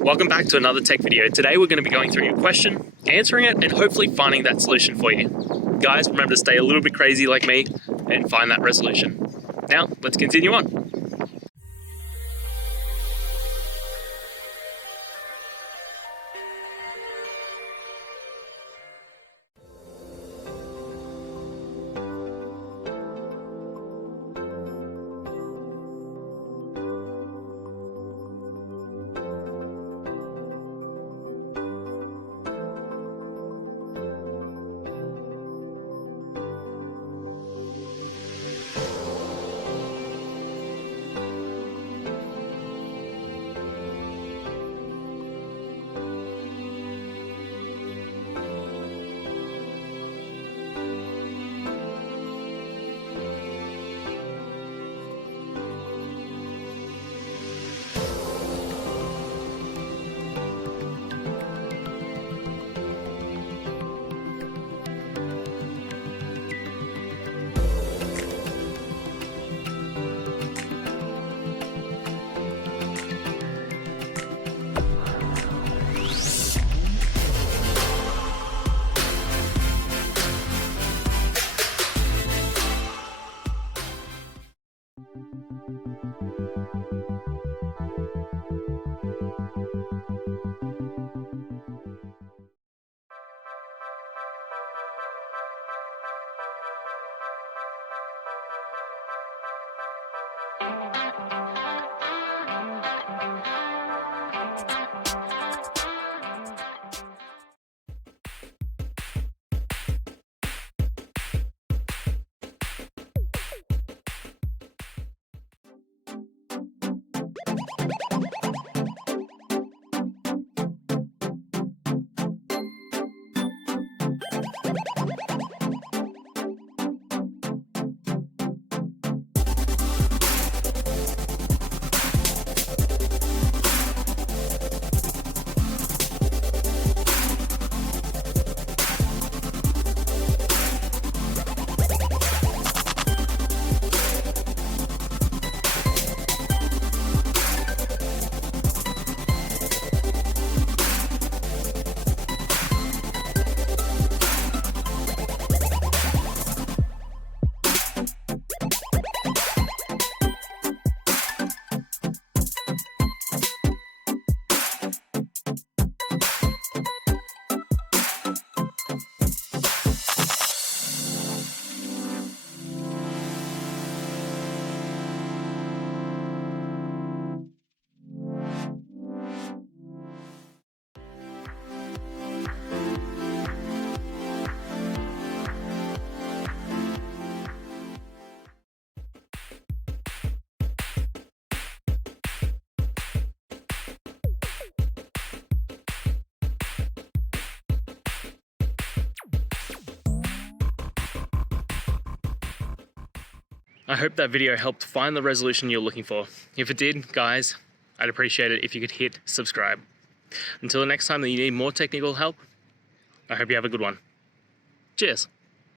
Welcome back to another tech video. Today we're going to be going through your question, answering it, and hopefully finding that solution for you. Guys, remember to stay a little bit crazy like me and find that resolution. Now, let's continue on. I hope that video helped find the resolution you're looking for. If it did, guys, I'd appreciate it if you could hit subscribe. Until the next time that you need more technical help, I hope you have a good one. Cheers.